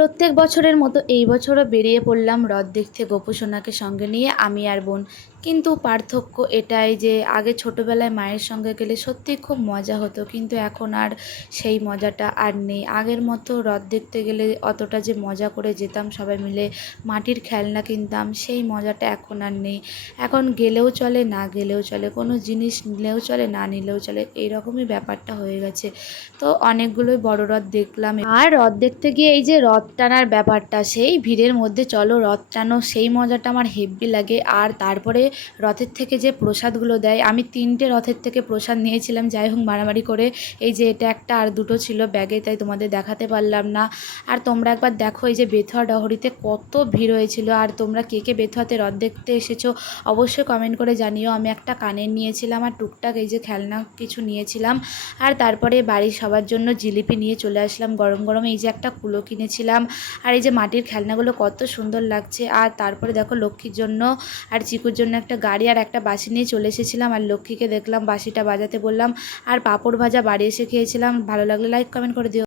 প্রত্যেক বছরের মতো এই বছরও বেরিয়ে পড়লাম হ্রদ দেখতে গোপুসোনাকে সঙ্গে নিয়ে আমি আর বোন। কিন্তু পার্থক্য এটাই যে আগে ছোটোবেলায় মায়ের সঙ্গে গেলে সত্যিই খুব মজা হতো, কিন্তু এখন আর সেই মজাটা আর নেই। আগের মতো হ্রদ দেখতে গেলে অতটা যে মজা করে যেতাম সবাই মিলে, মাটির খেলনা কিনতাম, সেই মজাটা এখন আর নেই। এখন গেলেও চলে, না গেলেও চলে, কোনো জিনিস নিলেও চলে, না নিলেও চলে, এইরকমই ব্যাপারটা হয়ে গেছে। তো অনেকগুলোই বড় রথ দেখলাম। আর রথ দেখতে গিয়ে এই যে রথ টানার ব্যাপারটা, সেই ভিড়ের মধ্যে চলো রথ টানো, সেই মজাটা আমার হেব্বি লাগে। আর তারপরে রথের থেকে যে প্রসাদগুলো দেয়, আমি 3টে রথের থেকে প্রসাদ নিয়েছিলাম, যাই হোক মারামারি করে। এই যে এটা একটা, আর দুটো ছিল ব্যাগে, তাই তোমাদের দেখাতে পারলাম না। আর তোমরা একবার দেখো এই যে বেথুয়া ডহরিতে কত ভিড় হয়েছিল। আর তোমরা কে কে বেথুয়াতে রথ দেখতে এসেছো অবশ্যই কমেন্ট করে জানিও। আমি একটা কানের নিয়েছিলাম আর টুকটাক এই যে খেলনা কিছু নিয়েছিলাম। আর তারপরে বাড়ির সবার জন্য জিলিপি নিয়ে চলে আসলাম গরম গরম। এই যে একটা কুলো কিনেছিলাম, আর এই যে মাটির খেলনাগুলো কত সুন্দর লাগছে। আর তারপরে দেখো লক্ষ্মীর জন্য আর চিকুর জন্য একটা গাড়ি আর একটা বাঁশি নিয়ে চলে এসেছিলাম। আর লক্ষ্মীকে দেখলাম বাঁশিটা বাজাতে বললাম। আর পাঁপড় ভাজা বাড়ি এসে খেয়েছিলাম। ভালো লাগলে লাইক কমেন্ট করে দিও।